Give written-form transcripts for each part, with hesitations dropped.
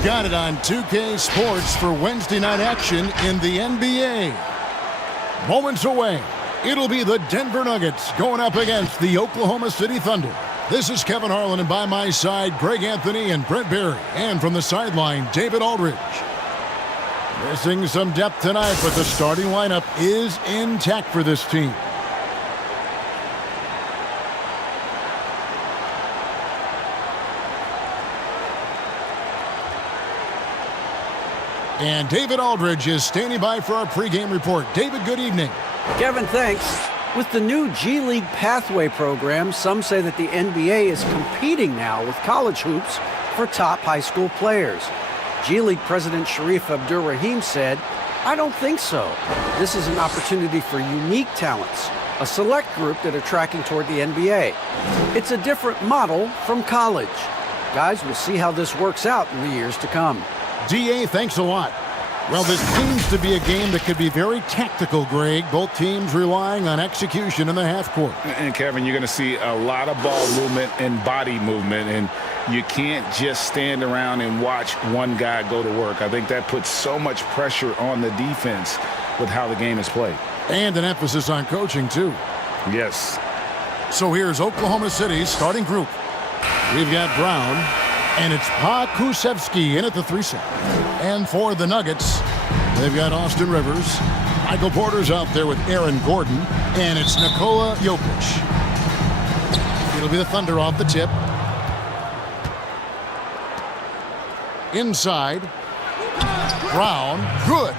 We've got it on 2K Sports for Wednesday night action in the NBA. Moments away, it'll be the Denver Nuggets going up against the Oklahoma City Thunder. This is Kevin Harlan, and by my side, Greg Anthony and Brent Barry. And from the sideline, David Aldridge. Missing some depth tonight, but the starting lineup is intact for this team. And David Aldridge is standing by for our pregame report. David, good evening. Kevin, thanks. With the new G League Pathway program, some say that the NBA is competing now with college hoops for top high school players. G League President Sharif Abdur-Rahim said, "I don't think so. This is an opportunity for unique talents, a select group that are tracking toward the NBA. It's a different model from college. Guys, we'll see how this works out in the years to come." DA, thanks a lot. Well, this seems to be a game that could be very tactical, Greg. Both teams relying on execution in the half court. And Kevin, you're going to see a lot of ball movement and body movement, and you can't just stand around and watch one guy go to work. I think that puts so much pressure on the defense with how the game is played. And an emphasis on coaching, too. Yes. So here's Oklahoma City's starting group. We've got Brown, and it's Pakusevsky in at the 3 set. And for the Nuggets, they've got Austin Rivers. Michael Porter's out there with Aaron Gordon, and it's Nikola Jokic. It'll be the Thunder off the tip. Inside. Brown, good.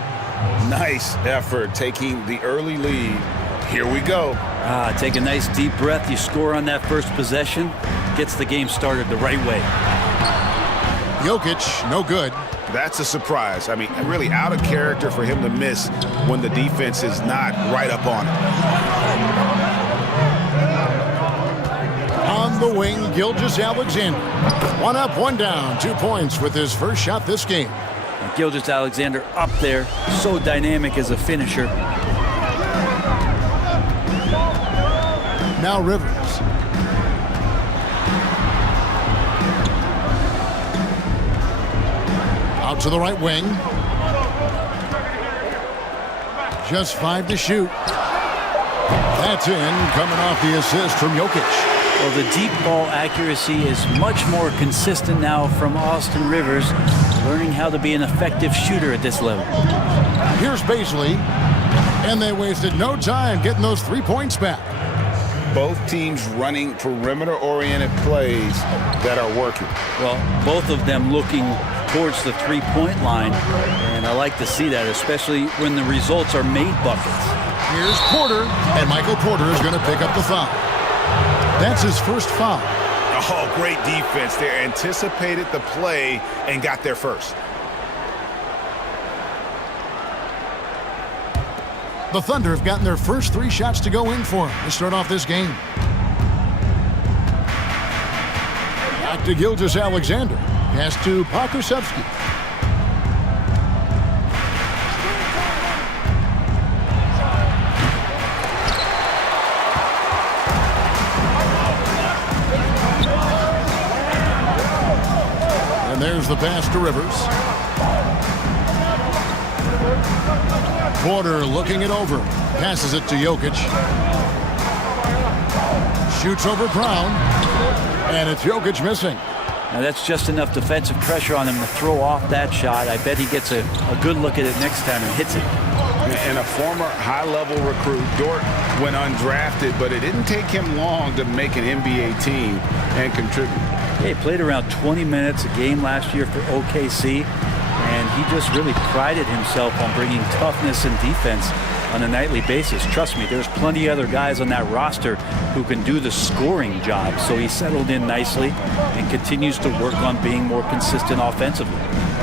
Nice effort taking the early lead. Here we go. Take a nice deep breath. You score on that first possession. Gets the game started the right way. Jokic, no good. That's a surprise. I mean, really out of character for him to miss when the defense is not right up on him. On the wing, Gilgeous-Alexander. 1 up, 1 down. 2 points with his first shot this game. Gilgeous-Alexander up there, so dynamic as a finisher. Now Rivers. Out to the right wing. Just 5 to shoot. That's in, coming off the assist from Jokic. Well, the deep ball accuracy is much more consistent now from Austin Rivers, learning how to be an effective shooter at this level. Here's Baisley, and they wasted no time getting those 3 points back. Both teams running perimeter-oriented plays that are working. Well, both of them looking towards the three-point line, and I like to see that, especially when the results are made buckets. Here's Porter, and Michael Porter is going to pick up the foul. That's his first foul. Oh, great defense there. Anticipated the play and got there first. The Thunder have gotten their first 3 shots to go in for them to start off this game. Back to Gilgeous-Alexander. Pass to Pakusevsky. And there's the pass to Rivers. Porter looking it over. Passes it to Jokic. Shoots over Brown. And it's Jokic missing. Now that's just enough defensive pressure on him to throw off that shot. I bet he gets a good look at it next time and hits it. And a former high-level recruit, Dort went undrafted, but it didn't take him long to make an NBA team and contribute. He played around 20 minutes a game last year for OKC, and he just really prided himself on bringing toughness and defense on a nightly basis. Trust me, there's plenty of other guys on that roster who can do the scoring job, so he settled in nicely and continues to work on being more consistent offensively.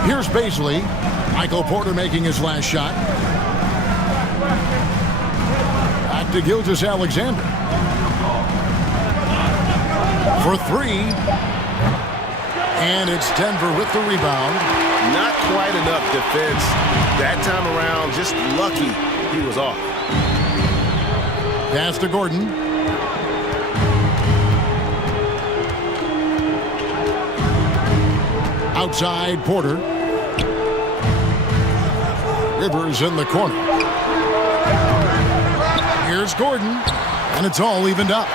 Here's Baisley. Michael Porter making his last shot. Back to Gilgeous-Alexander. For 3. And it's Denver with the rebound. Not quite enough defense that time around. Just lucky he was off. Pass to Gordon. Out outside Porter. Rivers in the corner. Here's Gordon, and it's all evened up.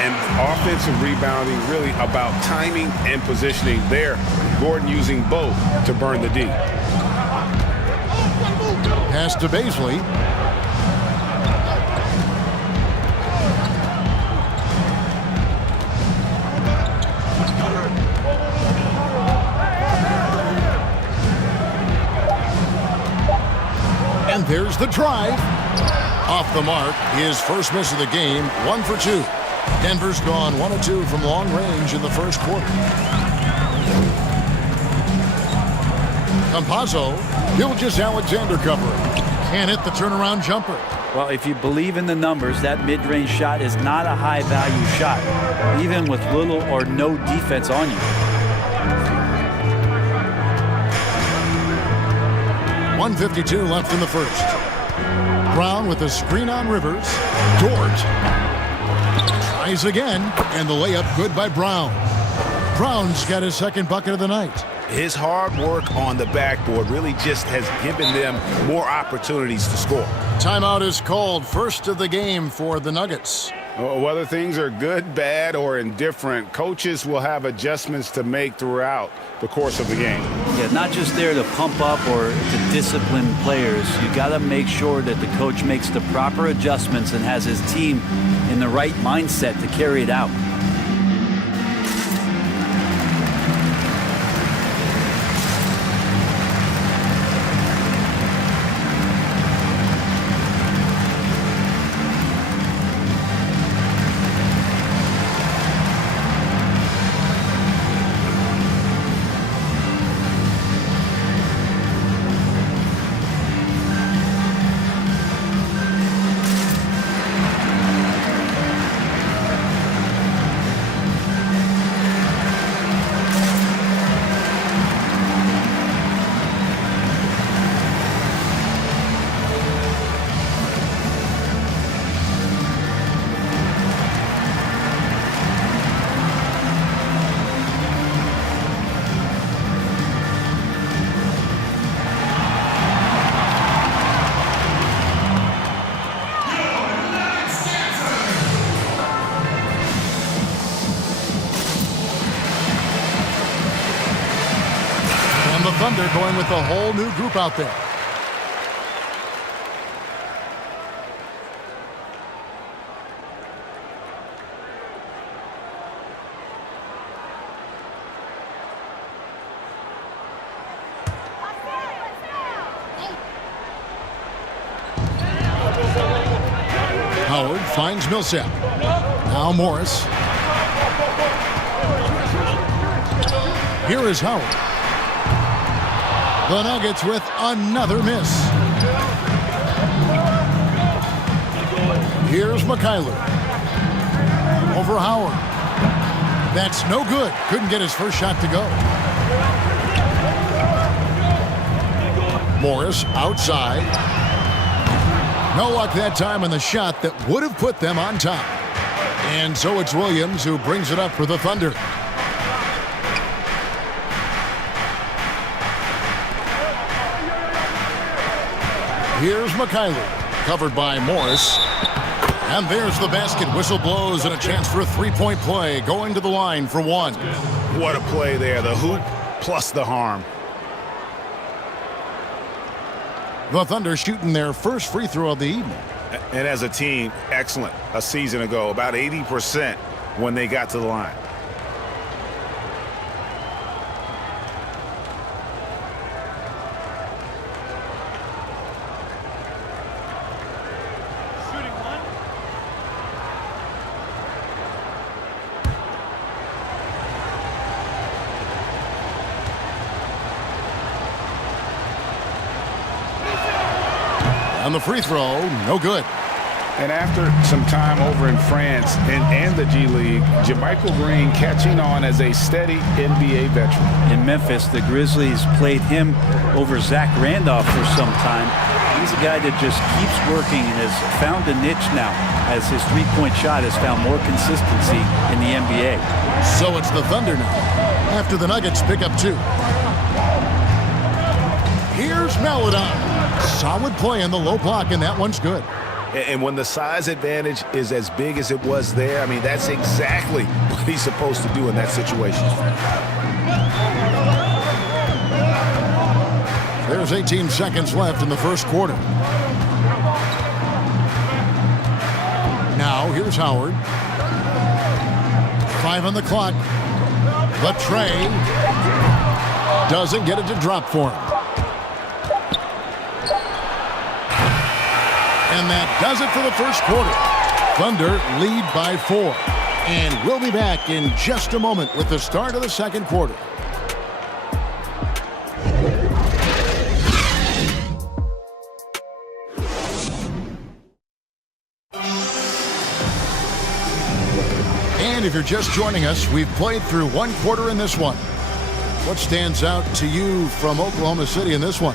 And offensive rebounding really about timing and positioning there. Gordon using both to burn the D. Pass to Baisley. And there's the drive. Off the mark, his first miss of the game, 1 for 2. Denver's gone 1 of 2 from long range in the first quarter. Campazzo, Gilgeous-Alexander covering. Can't hit the turnaround jumper. Well, if you believe in the numbers, that mid-range shot is not a high-value shot, even with little or no defense on you. 1:52 left in the first. Brown with a screen on Rivers. Dort tries again, and the layup good by Brown. Brown's got his second bucket of the night. His hard work on the backboard really just has given them more opportunities to score. Timeout is called, first of the game for the Nuggets. Whether things are good, bad, or indifferent, coaches will have adjustments to make throughout the course of the game. Yeah, not just there to pump up or to discipline players. You got to make sure that the coach makes the proper adjustments and has his team in the right mindset to carry it out. The Thunder going with a whole new group out there. Howard finds Millsap. Now Morris. Here is Howard. The Nuggets with another miss. Here's McKayler. Over Howard. That's no good. Couldn't get his first shot to go. Morris outside. No luck that time on the shot that would have put them on top. And so it's Williams who brings it up for the Thunder. Here's McKayler, covered by Morris. And there's the basket. Whistle blows and a chance for a three-point play, going to the line for one. What a play there. The hoop plus the harm. The Thunder shooting their first free throw of the evening. And as a team, excellent. A season ago, about 80% when they got to the line. On the free throw, no good. And after some time over in France and the G League, JaMychal Green catching on as a steady NBA veteran. In Memphis, the Grizzlies played him over Zach Randolph for some time. He's a guy that just keeps working and has found a niche now as his three-point shot has found more consistency in the NBA. So it's the Thunder now. after the Nuggets pick up 2. Here's Maladon. Solid play in the low block, and that one's good. And when the size advantage is as big as it was there, I mean, that's exactly what he's supposed to do in that situation. There's 18 seconds left in the first quarter. Now, here's Howard. 5 on the clock. But Trey doesn't get it to drop for him. And that does it for the first quarter. Thunder lead by 4. And we'll be back in just a moment with the start of the second quarter. And if you're just joining us, we've played through one quarter in this one. What stands out to you from Oklahoma City in this one?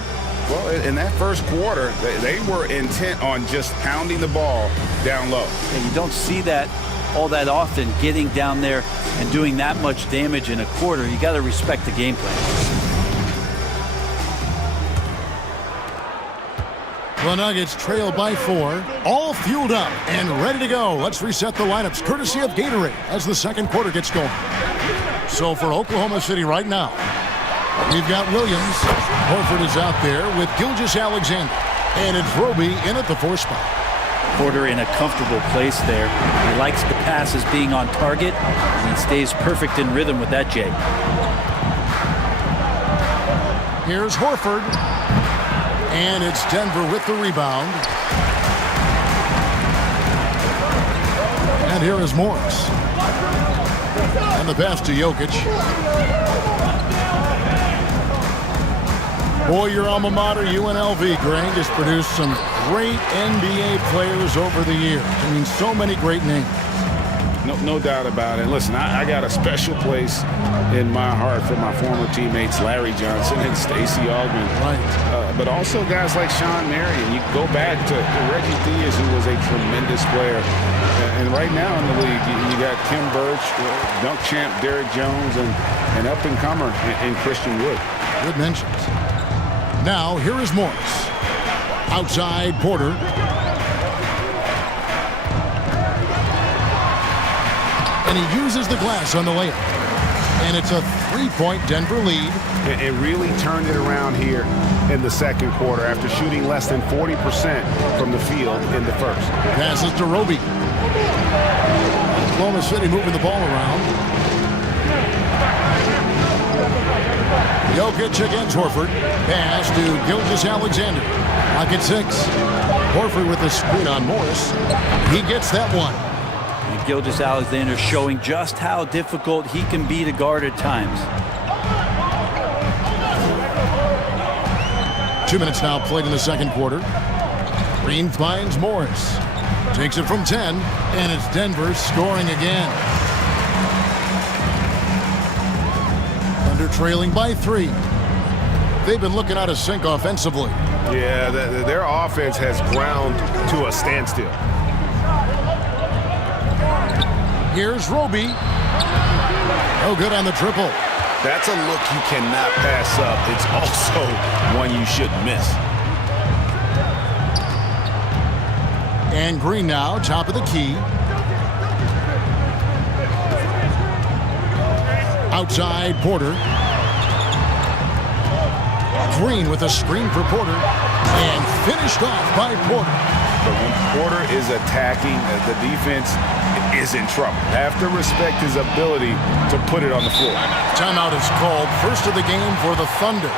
Well, in that first quarter, they were intent on just pounding the ball down low. And you don't see that all that often, getting down there and doing that much damage in a quarter. You got to respect the game plan. The Nuggets trail by 4, all fueled up and ready to go. Let's reset the lineups, courtesy of Gatorade, as the second quarter gets going. So for Oklahoma City right now, we've got Williams. Horford is out there with Gilgeous-Alexander. And it's Roby in at the 4 spot. Porter in a comfortable place there. He likes the passes being on target, and he stays perfect in rhythm with that, Jay. Here's Horford. And it's Denver with the rebound. And here is Morris. And the pass to Jokic. Boy, your alma mater, UNLV, Greg, has produced some great NBA players over the years. I mean, so many great names. No doubt about it. Listen, I got a special place in my heart for my former teammates Larry Johnson and Stacey Augmon. Right. But also guys like Sean Marion. You go back to Reggie Theus, who was a tremendous player. And right now in the league, you got Kim Birch, dunk champ Derrick Jones, and up-and-comer in Christian Wood. Good mentions. Now, here is Morris. Outside Porter. And he uses the glass on the layup. And it's a 3-point Denver lead. It really turned it around here in the second quarter after shooting less than 40% from the field in the first. Passes to Roby. Oklahoma City moving the ball around. Jokic against Horford. Pass to Gilgeous-Alexander. Lock at 6. Horford with the screen on Morris. He gets that one. And Gilgeous-Alexander showing just how difficult he can be to guard at times. 2 minutes now played in the second quarter. Green finds Morris. Takes it from 10, and it's Denver scoring again. Thunder trailing by 3. They've been looking out of sync offensively. Yeah, their offense has ground to a standstill. Here's Roby. No good on the triple. That's a look you cannot pass up. It's also one you shouldn't miss. And Green now, top of the key. Outside Porter. Green with a screen for Porter. And finished off by Porter. But when Porter is attacking, the defense is in trouble. Have to respect his ability to put it on the floor. Timeout is called. First of the game for the Thunder.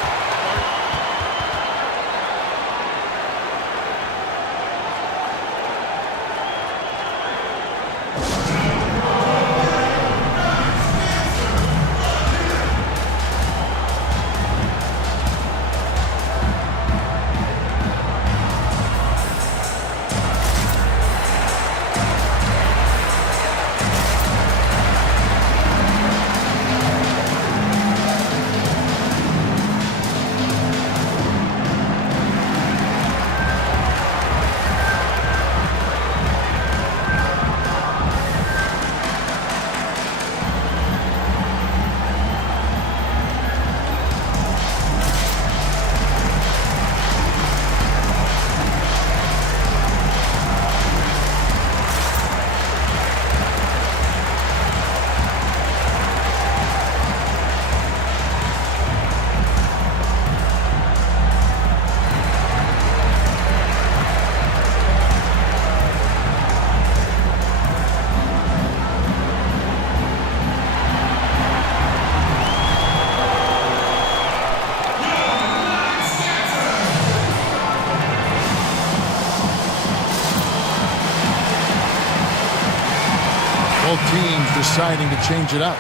deciding to change it up.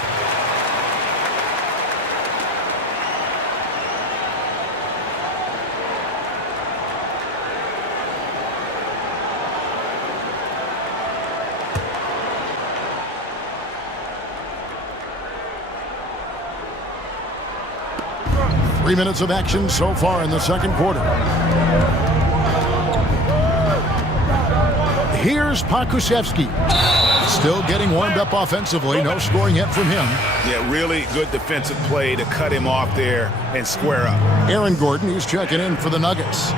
Three minutes of action so far in the second quarter. Here's Pakusevsky. Still getting warmed up offensively. No scoring yet from him. Yeah, really good defensive play to cut him off there and square up. Aaron Gordon, he's checking in for the Nuggets.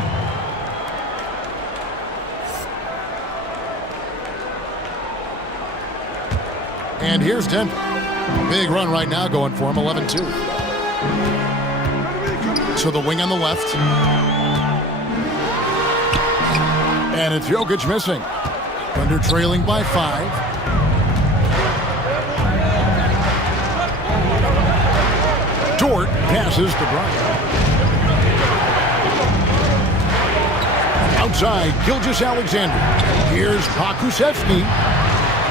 And here's Denver. Big run right now going for him, 11-2. To the wing on the left. And it's Jokic missing. Thunder trailing by 5. Dort passes to Bryant. Outside, Gilgeous-Alexander. Here's Pakusevsky.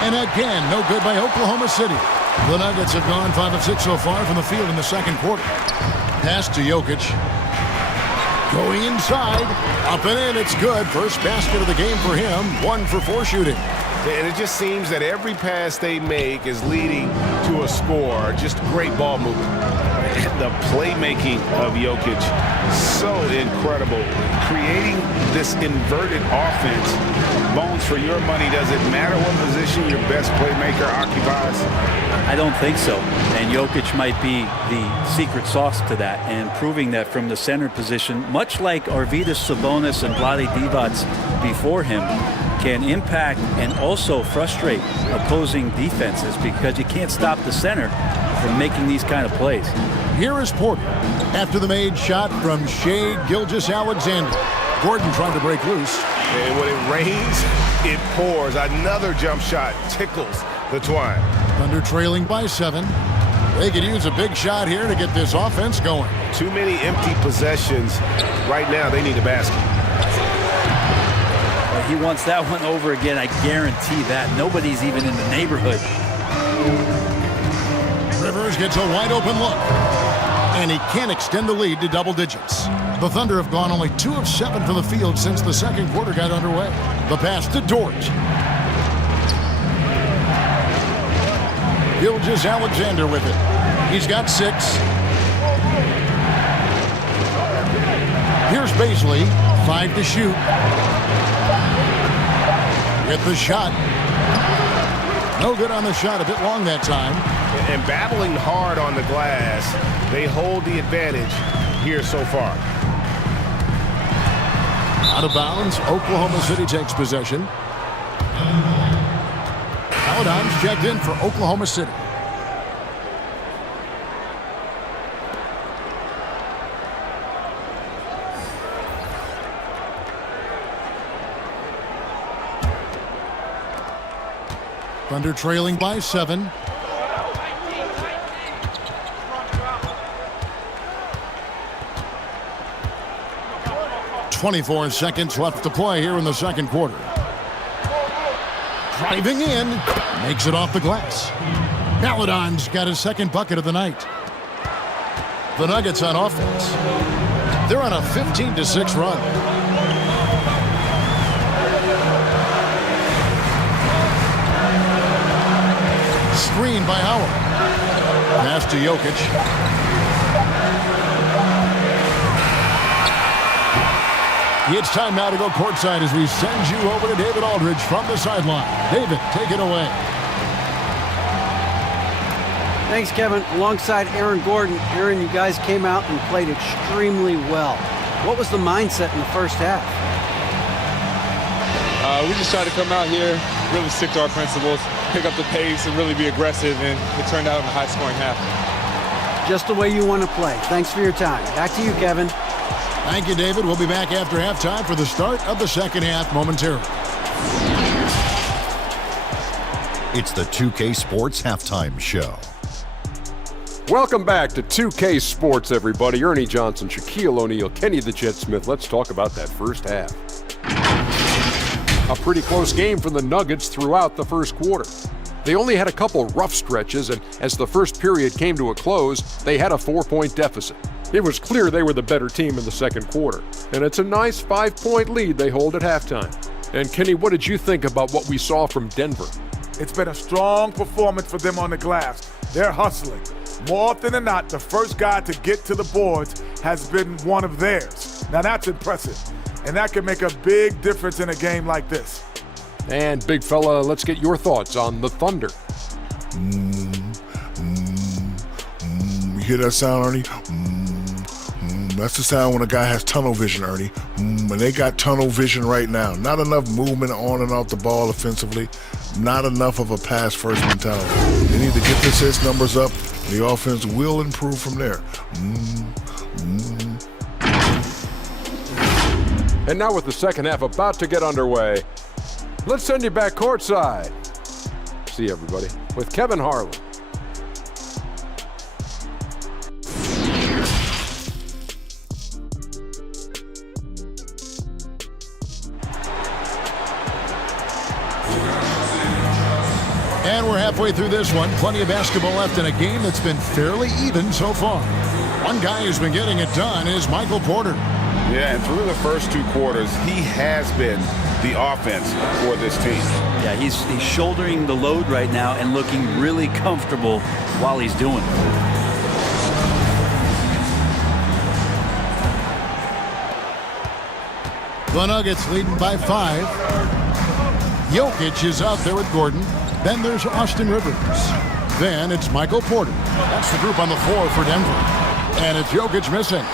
And again, no good by Oklahoma City. The Nuggets have gone 5 of 6 so far from the field in the second quarter. Pass to Jokic. Going inside. Up and in. It's good. First basket of the game for him. 1 for 4 shooting. And it just seems that every pass they make is leading to a score. Just great ball movement. The playmaking of Jokic, so incredible. Creating this inverted offense. Bones, for your money, does it matter what position your best playmaker occupies? I don't think so. And Jokic might be the secret sauce to that, and proving that from the center position, much like Arvydas Sabonis and Vlade Divac before him, can impact and also frustrate opposing defenses because you can't stop the center from making these kind of plays. Here is Porter after the made shot from Shai Gilgeous-Alexander. Gordon trying to break loose. And when it rains, it pours. Another jump shot tickles the twine. Thunder trailing by 7. They could use a big shot here to get this offense going. Too many empty possessions. Right now, they need a basket. He wants that one over again. I guarantee that. Nobody's even in the neighborhood. Rivers gets a wide open look. And he can't extend the lead to double digits. The Thunder have gone only 2 of 7 from the field since the second quarter got underway. The pass to Dort. Gilgeous-Alexander with it. He's got 6. Here's Baisley. 5 to shoot. With the shot. No good on the shot. A bit long that time. And battling hard on the glass, they hold the advantage here so far. Out of bounds, Oklahoma City takes possession. Paladins checked in for Oklahoma City. Thunder trailing by 7. .24 seconds left to play here in the second quarter. Driving in, makes it off the glass. Paladins got his second bucket of the night. The Nuggets on offense. They're on a 15-6 run. Screen by Howard. Pass to Jokic. It's time now to go courtside as we send you over to David Aldridge from the sideline. David, take it away. Thanks, Kevin. Alongside Aaron Gordon. Aaron, you guys came out and played extremely well. What was the mindset in the first half? We just tried to come out here, really stick to our principles, pick up the pace, and really be aggressive, and it turned out in a high-scoring half. Just the way you want to play. Thanks for your time. Back to you, Kevin. Thank you, David. We'll be back after halftime for the start of the second half momentarily. It's the 2K Sports Halftime Show. Welcome back to 2K Sports, everybody. Ernie Johnson, Shaquille O'Neal, Kenny the Jet Smith. Let's talk about that first half. A pretty close game for the Nuggets throughout the first quarter. They only had a couple rough stretches, and as the first period came to a close, they had a 4-point deficit. It was clear they were the better team in the second quarter, and it's a nice 5-point lead they hold at halftime. And Kenny, what did you think about what we saw from Denver? It's been a strong performance for them on the glass. They're hustling. More often than not, the first guy to get to the boards has been one of theirs. Now that's impressive, and that can make a big difference in a game like this. And big fella, let's get your thoughts on the Thunder. You hear that sound, Ernie? That's the sound when a guy has tunnel vision, Ernie. And they got tunnel vision right now. Not enough movement on and off the ball offensively. Not enough of a pass-first mentality. They need to get the assist numbers up. The offense will improve from there. And now with the second half about to get underway, let's send you back courtside. See you, everybody, with Kevin Harlan. And we're halfway through this one. Plenty of basketball left in a game that's been fairly even so far. One guy who's been getting it done is Michael Porter. Yeah, and through the first 2 quarters, he has been the offense for this team. Yeah, he's shouldering the load right now and looking really comfortable while he's doing it. The Nuggets leading by 5. Jokic is out there with Gordon. Then there's Austin Rivers. Then it's Michael Porter. That's the group on the floor for Denver. And it's Jokic missing.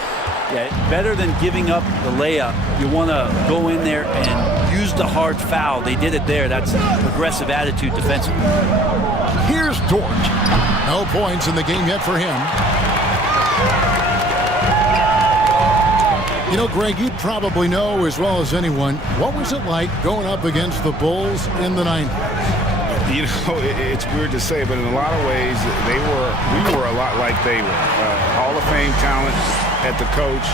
Yeah, better than giving up the layup. You want to go in there and use the hard foul. They did it there. That's aggressive attitude defensively. Here's Dort. No points in the game yet for him. You know, Greg, you probably know as well as anyone, what was it like going up against the Bulls in the 90s? You know, it's weird to say, but in a lot of ways, we were a lot like they were. Hall of Fame talent at the coach,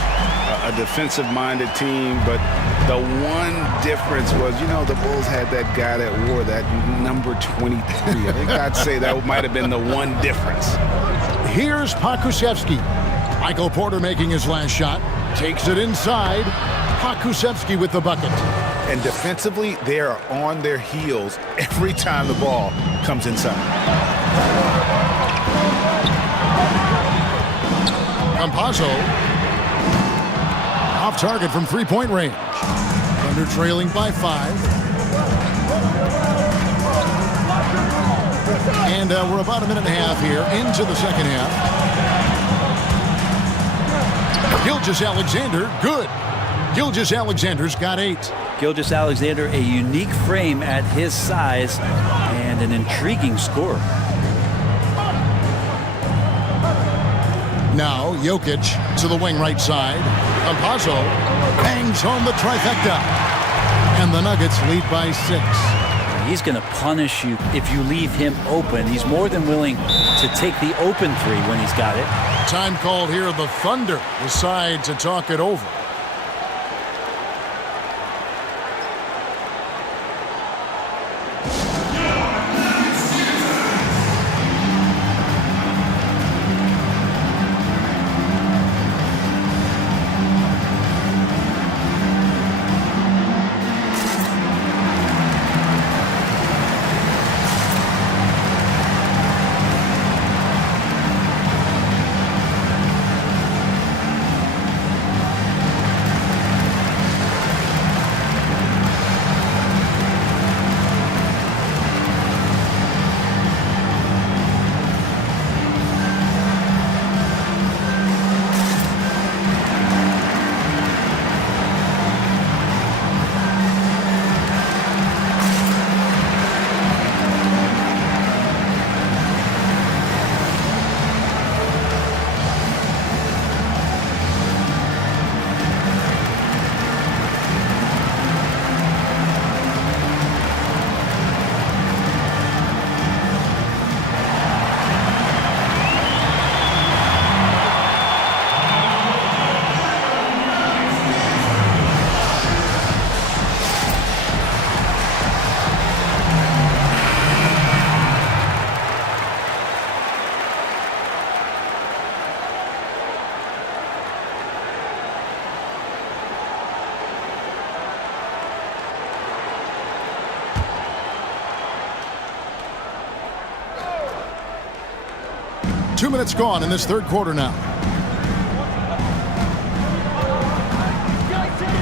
a defensive-minded team, but the one difference was, you know, the Bulls had that guy that wore that number 23. I think I'd say that might have been the one difference. Here's Pokusevski. Michael Porter making his last shot. Takes it inside. Pokusevski with the bucket. And defensively, they are on their heels every time the ball comes inside. Campazzo. Off target from three-point range. Thunder trailing by 5. And we're about a minute and a half here into the second half. Gilgeous-Alexander, good. Gilgeous-Alexander's got 8. Gilgeous-Alexander, a unique frame at his size and an intriguing scorer. Now Jokic to the wing right side. Campazzo bangs home the trifecta. And the Nuggets lead by 6. He's going to punish you if you leave him open. He's more than willing to take the open 3 when he's got it. Time called here. The Thunder decide to talk it over. 2 minutes gone in this third quarter now.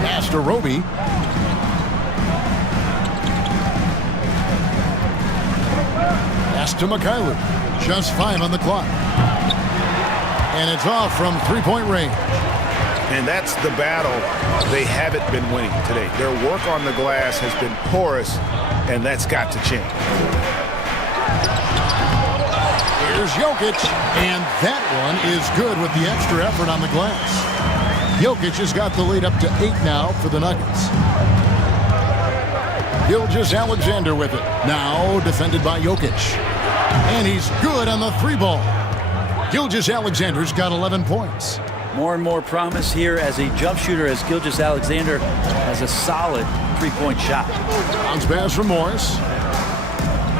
Pass to Roby. Pass to Mikhailu. Just 5 on the clock. And it's off from three-point range. And that's the battle they haven't been winning today. Their work on the glass has been porous, and that's got to change. Here's Jokic, and that one is good with the extra effort on the glass. Jokic has got the lead up to 8 now for the Nuggets. Gilgeous-Alexander with it. Now defended by Jokic. And he's good on the 3-ball. Gilgeous-Alexander's got 11 points. More and more promise here as a jump shooter, as Gilgeous-Alexander has a solid 3-point shot. Bounce pass from Morris.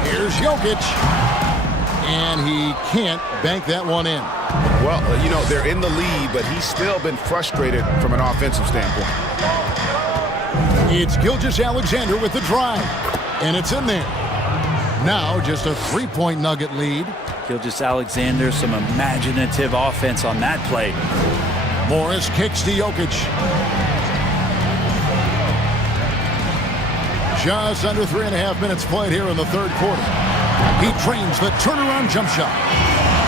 Here's Jokic. And he can't bank that one in. Well, you know, they're in the lead, but he's still been frustrated from an offensive standpoint. It's Gilgeous-Alexander with the drive. And it's in there. Now just a 3-point Nugget lead. Gilgeous-Alexander, some imaginative offense on that play. Morris kicks to Jokic. Just under 3.5 minutes played here in the third quarter. He trains the turnaround jump shot.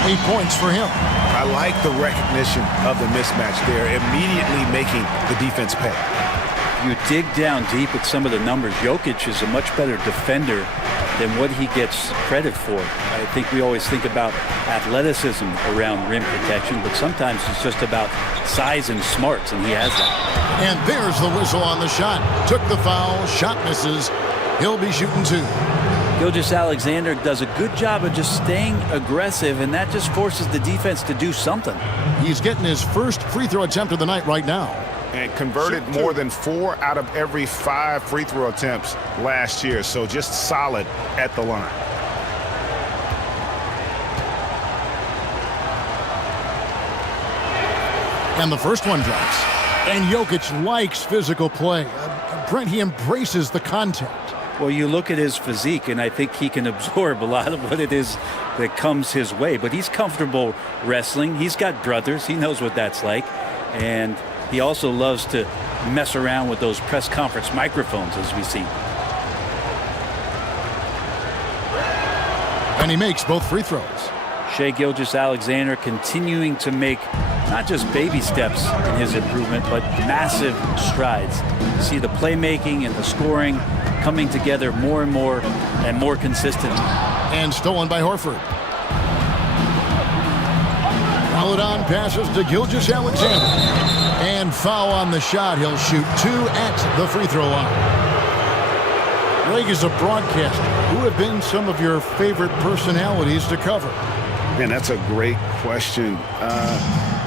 8 points for him. I like the recognition of the mismatch there, immediately making the defense pay. You dig down deep at some of the numbers. Jokic is a much better defender than what he gets credit for. I think we always think about athleticism around rim protection, but sometimes it's just about size and smarts, and he has that. And there's the whistle on the shot. Took the foul, shot misses. He'll be shooting 2. Gilgeous-Alexander does a good job of just staying aggressive, and that just forces the defense to do something. He's getting his first free throw attempt of the night right now. And converted more than 4 out of every 5 free throw attempts last year. So just solid at the line. And the first one drops. And Jokic likes physical play. Brent, he embraces the contact. Well, you look at his physique, and I think he can absorb a lot of what it is that comes his way. But he's comfortable wrestling. He's got brothers. He knows what that's like. And he also loves to mess around with those press conference microphones, as we see. And he makes both free throws. Shai Gilgeous-Alexander continuing to make not just baby steps in his improvement, but massive strides. You see the playmaking and the scoring coming together more and more consistent. And stolen by Horford. Followed on passes to Gilgeous-Alexander. And foul on the shot. He'll shoot 2 at the free throw line. Greg, is a broadcaster, who have been some of your favorite personalities to cover? Man, that's a great question.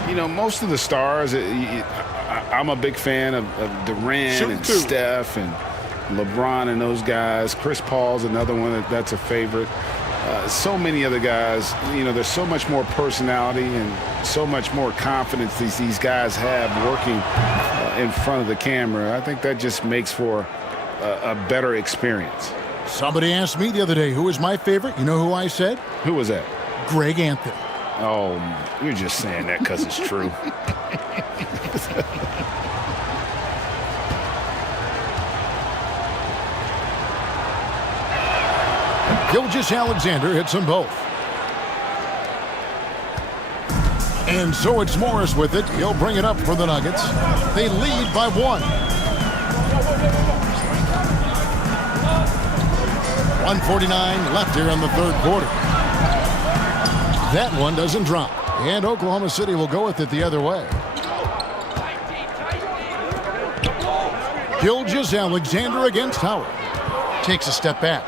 You know, most of the stars, I'm a big fan of Durant and Steph and LeBron and those guys. Chris Paul's another one that's a favorite. So many other guys, you know, there's so much more personality and so much more confidence these guys have working in front of the camera. I think that just makes for a better experience. Somebody asked me the other day, who was my favorite? You know who I said? Who was that? Greg Anthony. Oh, you're just saying that because it's true. Gilgeous-Alexander hits them both. And so it's Morris with it. He'll bring it up for the Nuggets. They lead by 1. 1:49 left here in the third quarter. That one doesn't drop. And Oklahoma City will go with it the other way. Gilgeous-Alexander against Howard. Takes a step back.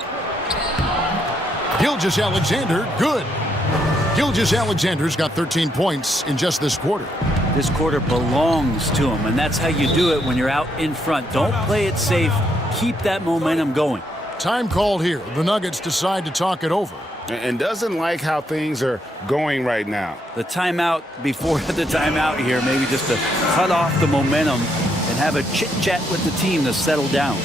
Gilgeous-Alexander, good. Gilgeous-Alexander's got 13 points in just this quarter. This quarter belongs to him, and that's how you do it when you're out in front. Don't play it safe. Keep that momentum going. Time called here. The Nuggets decide to talk it over. And doesn't like how things are going right now. The timeout before the timeout here, maybe just to cut off the momentum and have a chit-chat with the team to settle down.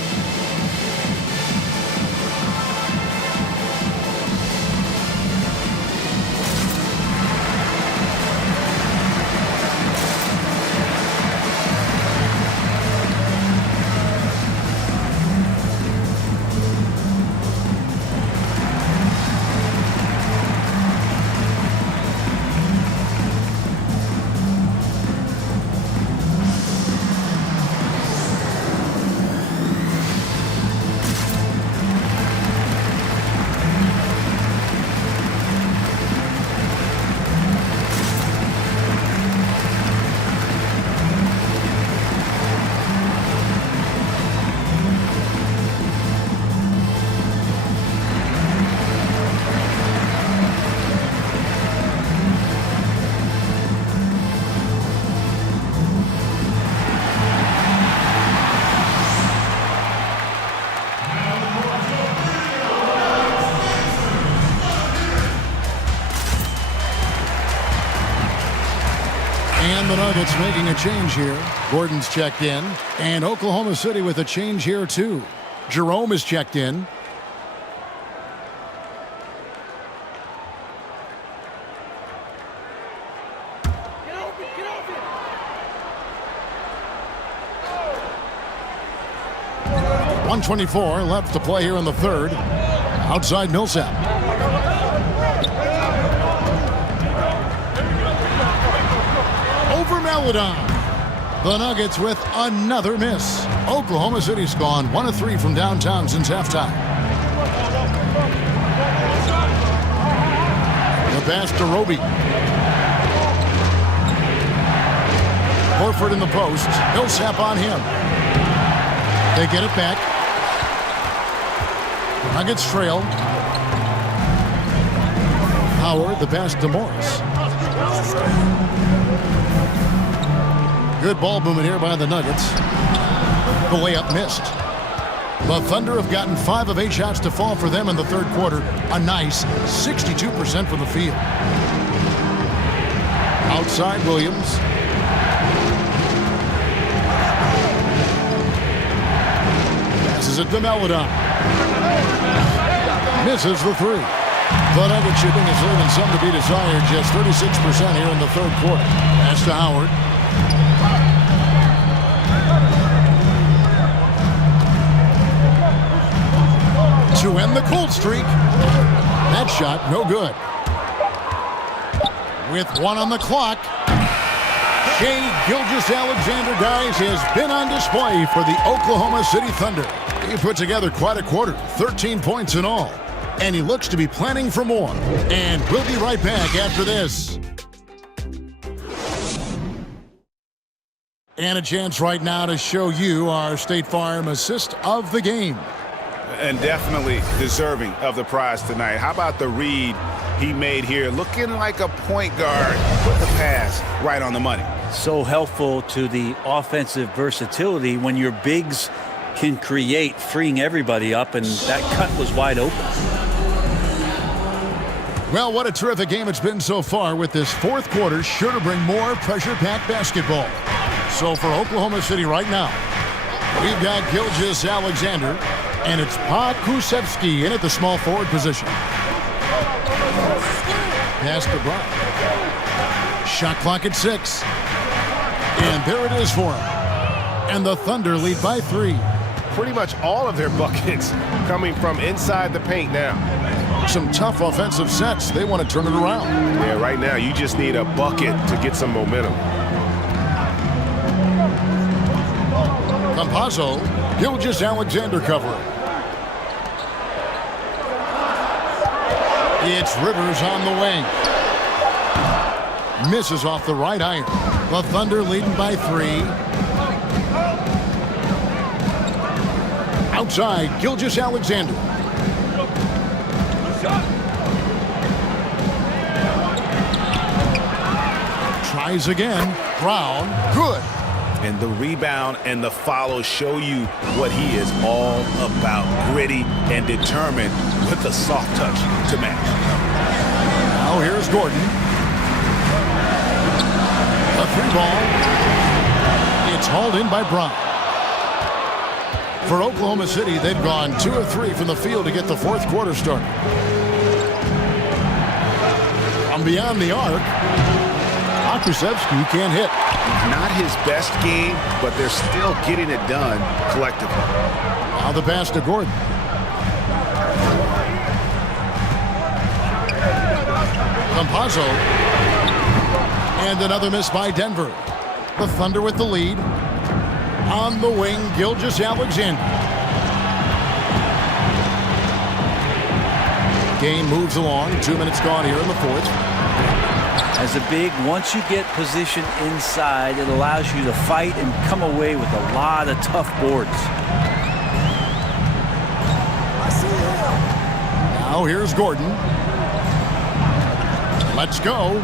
Nuggets making a change here. Gordon's checked in. And Oklahoma City with a change here, too. Jerome is checked in. .124 left to play here in the third. Outside Millsap. Over Meladon. The Nuggets with another miss. Oklahoma City's gone 1 of 3 from downtown since halftime. The pass to Roby. Horford in the post. Millsap on him. They get it back. Nuggets trail. Howard, the pass to Morris. Good ball movement here by the Nuggets. The layup missed. The Thunder have gotten 5 of 8 shots to fall for them in the third quarter. A nice 62% from the field. Outside Williams. Passes it to Meladon. Misses the three. The Nuggets shooting is leaving some to be desired. Just 36% here in the third quarter. Pass to Howard. To end the cold streak. That shot, no good. With 1 on the clock, Shai Gilgeous-Alexander, guys, has been on display for the Oklahoma City Thunder. He put together quite a quarter, 13 points in all. And he looks to be planning for more. And we'll be right back after this. And a chance right now to show you our State Farm assist of the game. And definitely deserving of the prize tonight. How about the read he made here? Looking like a point guard. Put the pass right on the money. So helpful to the offensive versatility when your bigs can create, freeing everybody up, and that cut was wide open. Well, what a terrific game it's been so far, with this fourth quarter sure to bring more pressure-packed basketball. So for Oklahoma City right now, we've got Gilgeous-Alexander, and it's Pokusevski in at the small forward position. Pass to Brown. Shot clock at 6. And there it is for him. And the Thunder lead by 3. Pretty much all of their buckets coming from inside the paint now. Some tough offensive sets. They want to turn it around. Yeah, right now you just need a bucket to get some momentum. Campazzo, Gilgeous-Alexander covering. It's Rivers on the wing. Misses off the right iron. The Thunder leading by 3. Outside, Gilgeous-Alexander. Tries again. Brown, good. And the rebound and the follow show you what he is all about. Gritty and determined with a soft touch to match. Now here's Gordon. A 3-ball. It's hauled in by Brown. For Oklahoma City, they've gone 2 of 3 from the field to get the fourth quarter started. From beyond the arc, Pokusevski can't hit. Not his best game, but they're still getting it done collectively. Now the pass to Gordon. Campazzo. And another miss by Denver. The Thunder with the lead. On the wing, Gilgeous-Alexander. Game moves along. 2 minutes gone here in the fourth. As a big, once you get position inside, it allows you to fight and come away with a lot of tough boards. Now here's Gordon. Let's go.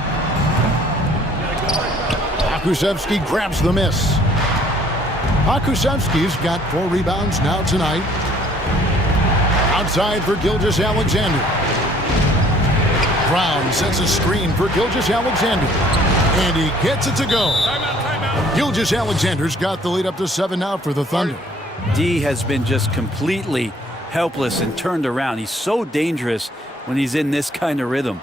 Pokusevski grabs the miss. Pokusevski's got 4 rebounds now tonight. Outside for Gilgeous-Alexander. Brown sets a screen for Gilgeous-Alexander, and he gets it to go. Gilgeous-Alexander's got the lead up to 7 now for the Thunder. D has been just completely helpless and turned around. He's so dangerous when he's in this kind of rhythm.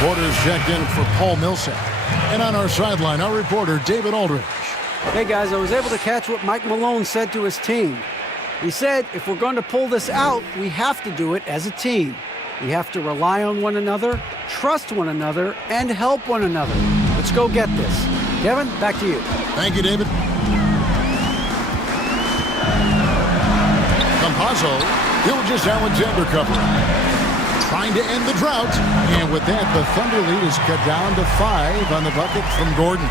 Porter's checked in for Paul Millsap. And on our sideline, our reporter, David Aldridge. Hey, guys, I was able to catch what Mike Malone said to his team. He said, if we're going to pull this out, we have to do it as a team. We have to rely on one another, trust one another, and help one another. Let's go get this. Kevin, back to you. Thank you, David. Campazzo, Gilgeous-Alexander cover. Trying to end the drought. And with that, the Thunder lead is cut down to 5 on the bucket from Gordon.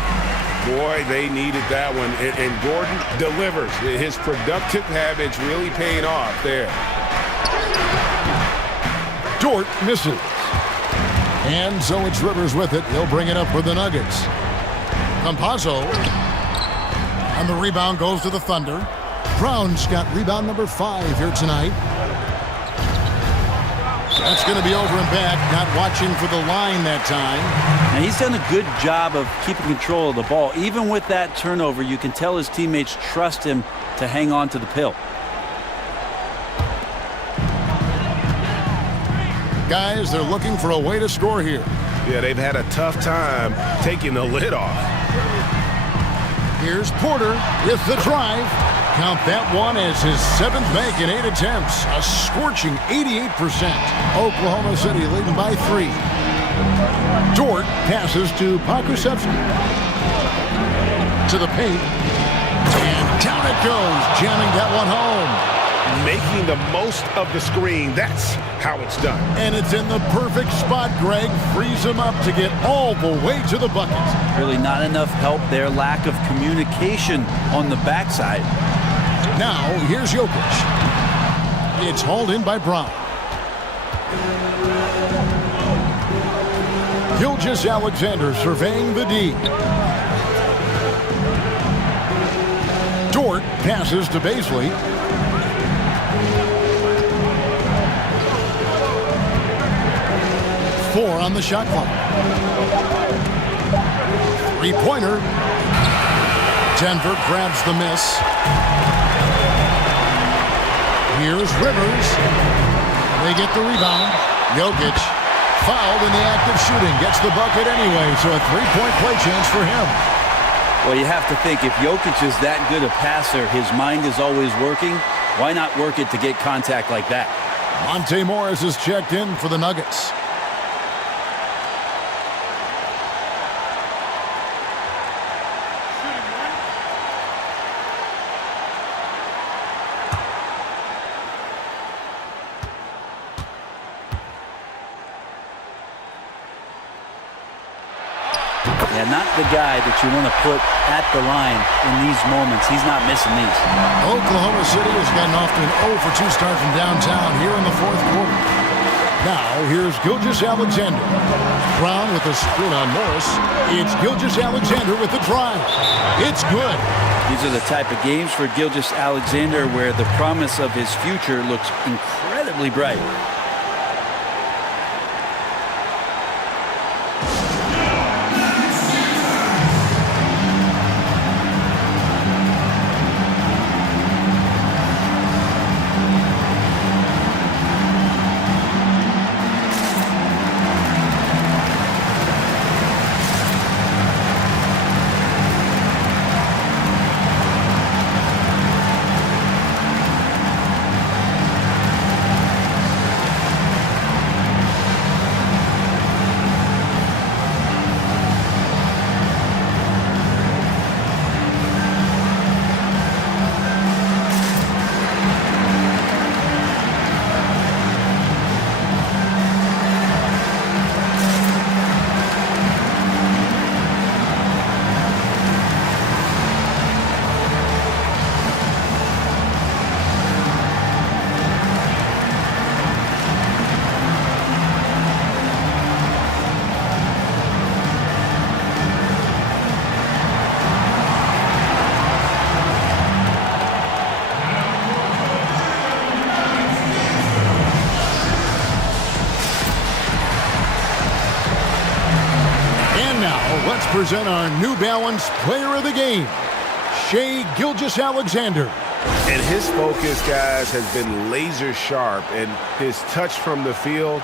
Boy, they needed that one. And Gordon delivers. His productive habits really paying off there. Dort misses. And so it's Rivers with it. He'll bring it up for the Nuggets. Campazzo. And the rebound goes to the Thunder. Brown's got rebound number 5 here tonight. That's going to be over and back, not watching for the line that time. Now, he's done a good job of keeping control of the ball. Even with that turnover, you can tell his teammates trust him to hang on to the pill. Guys, they're looking for a way to score here. Yeah, they've had a tough time taking the lid off. Here's Porter with the drive. Count that one as his 7th make in 8 attempts. A scorching 88%. Oklahoma City leading by 3. Dort passes to Pokusevski. To the paint. And down it goes, jamming that one home. Making the most of the screen. That's how it's done. And it's in the perfect spot, Greg. Frees him up to get all the way to the bucket. Really not enough help there. Lack of communication on the backside. Now, here's Jokic. It's hauled in by Brown. Gilgeous-Alexander surveying the D. Dort passes to Baisley. Four on the shot clock. Three-pointer. Denver grabs the miss. Here's Rivers. They get the rebound. Jokic fouled in the act of shooting. Gets the bucket anyway, so a three-point play chance for him. Well, you have to think, if Jokic is that good a passer, his mind is always working. Why not work it to get contact like that? Monte Morris is checked in for the Nuggets. Yeah, not the guy that you want to put at the line in these moments. He's not missing these. Oklahoma City has gotten off to an 0 for 2 start from downtown here in the 4th quarter. Now, here's Gilgeous-Alexander. Brown with a screen on Morris. It's Gilgeous-Alexander with the drive. It's good. These are the type of games for Gilgeous-Alexander where the promise of his future looks incredibly bright. present our New Balance Player of the Game, Shai Gilgeous-Alexander. And his focus, guys, has been laser sharp, and his touch from the field,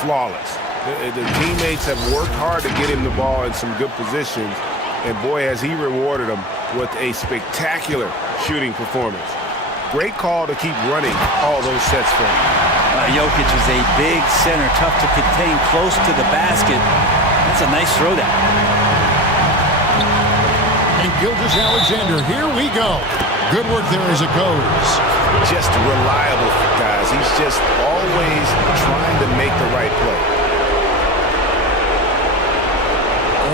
flawless. The teammates have worked hard to get him the ball in some good positions, and boy, has he rewarded them with a spectacular shooting performance. Great call to keep running all those sets for him. Jokic is a big center, tough to contain close to the basket. That's a nice throw down. And Gilgeous-Alexander, here we go. Good work there as it goes. Just reliable, guys. He's just always trying to make the right play.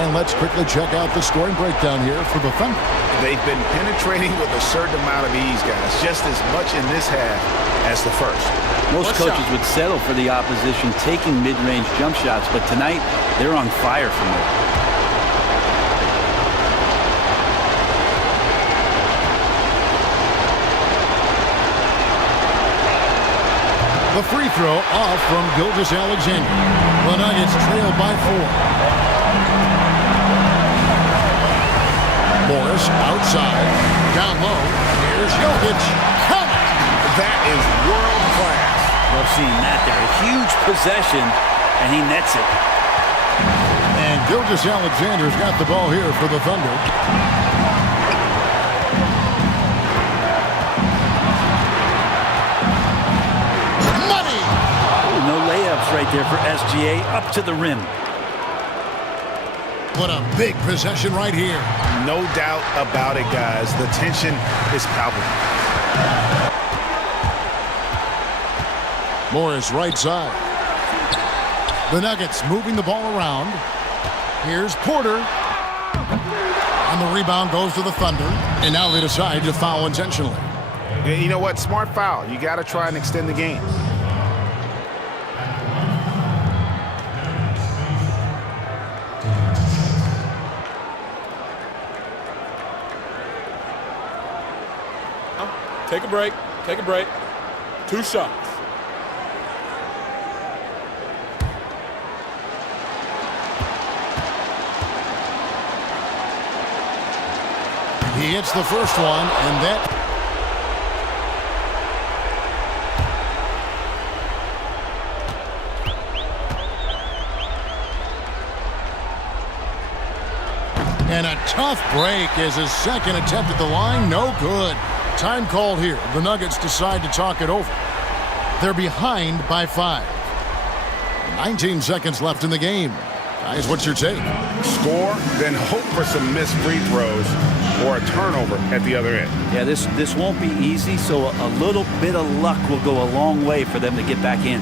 And let's quickly check out the scoring breakdown here for the Thunder. They've been penetrating with a certain amount of ease, guys, just as much in this half as the first. Most coaches would settle for the opposition taking mid-range jump shots, but tonight they're on fire from there. The free throw off from Gilgeous-Alexander. The Nuggets trail by 4. Morris outside, down low. Here's Jokic. Count it! That is world class. Love seeing that there. A huge possession, and he nets it. And Gilgeous-Alexander's got the ball here for the Thunder. Money! Oh, no layups right there for SGA. Up to the rim. What a big possession right here. No doubt about it, guys. The tension is palpable. Morris right side. The Nuggets moving the ball around. Here's Porter. And the rebound goes to the Thunder. And now they decide to foul intentionally. You know what? Smart foul. You got to try and extend the game. Take a break. Take a break. 2 shots. He hits the first one, and that... And a tough break as his second attempt at the line, no good. Time called here. The Nuggets decide to talk it over. They're behind by 5. 19 seconds left in the game. Guys, what's your take? Score, then hope for some missed free throws or a turnover at the other end. Yeah, this won't be easy, so a little bit of luck will go a long way for them to get back in.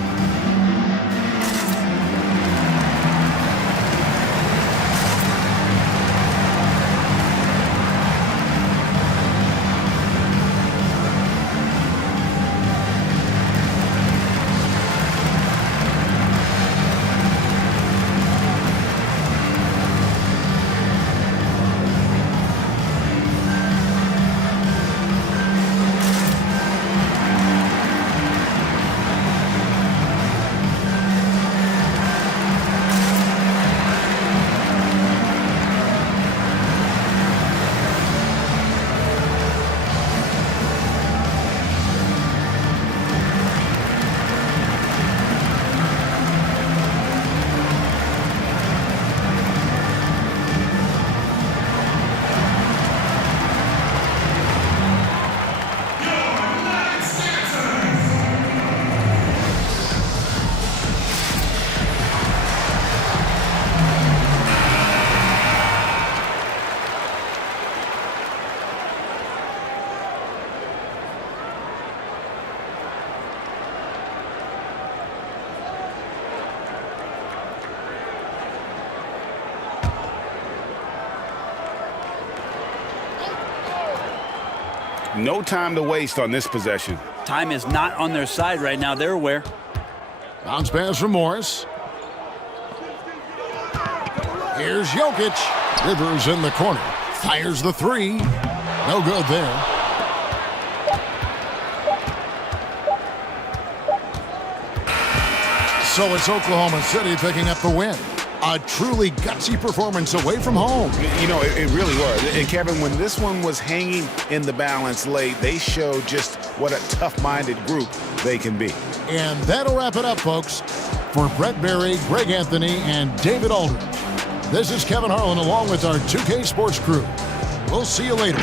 No time to waste on this possession. Time is not on their side right now. They're aware. Bounce pass from Morris. Here's Jokic. Rivers in the corner. Fires the 3. No good there. So it's Oklahoma City picking up the win. A truly gutsy performance away from home. You know, it really was. And Kevin, when this one was hanging in the balance late, they showed just what a tough-minded group they can be. And that'll wrap it up, folks. For Brett Berry, Greg Anthony, and David Aldridge, this is Kevin Harlan along with our 2K Sports crew. We'll see you later.